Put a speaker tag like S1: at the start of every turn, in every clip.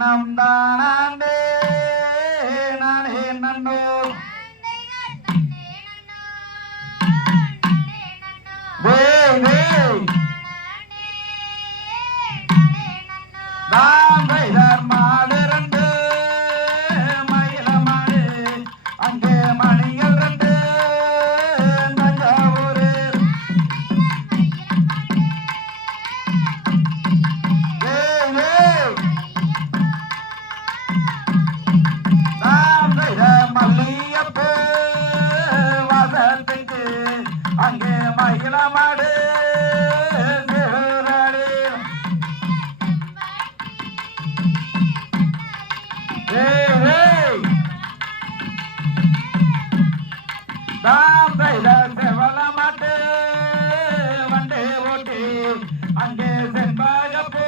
S1: நந்தானே நானே நன்னோ. தாம்பை தர்மாடு அங்கே மகிழமாடு தாம் தைல செவல மாட்டு வண்டே ஓட்டி அங்கே செண்பாகப்பு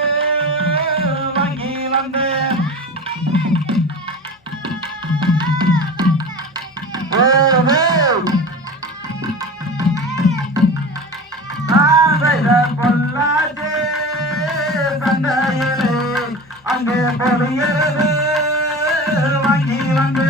S1: வாங்கி வந்து வந்து பொழியறது வாங்கி வந்து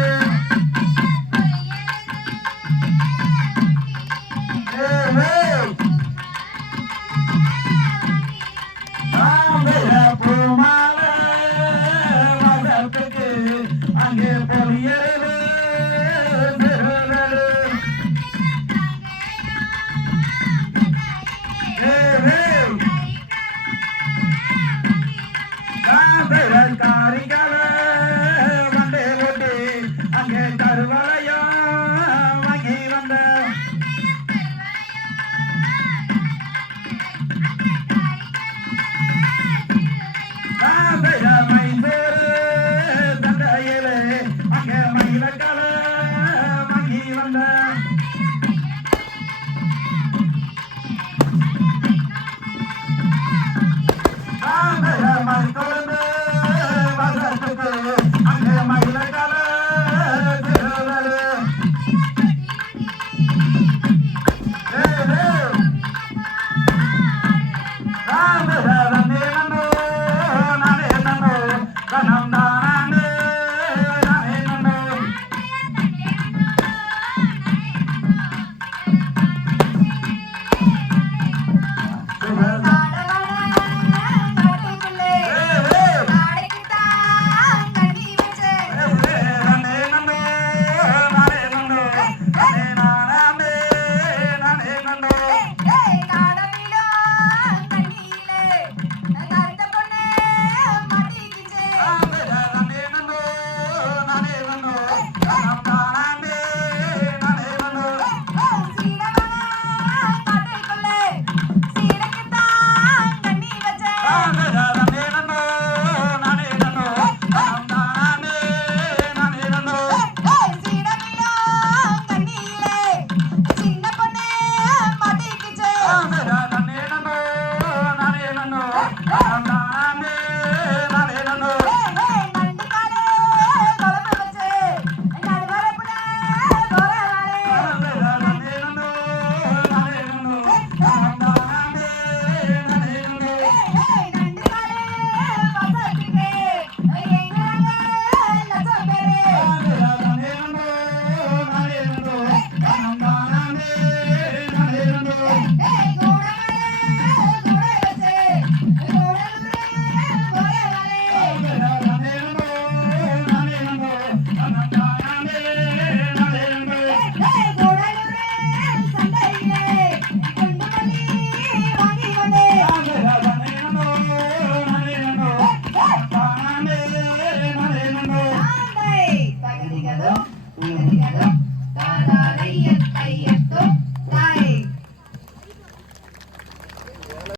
S1: Hey,
S2: hey!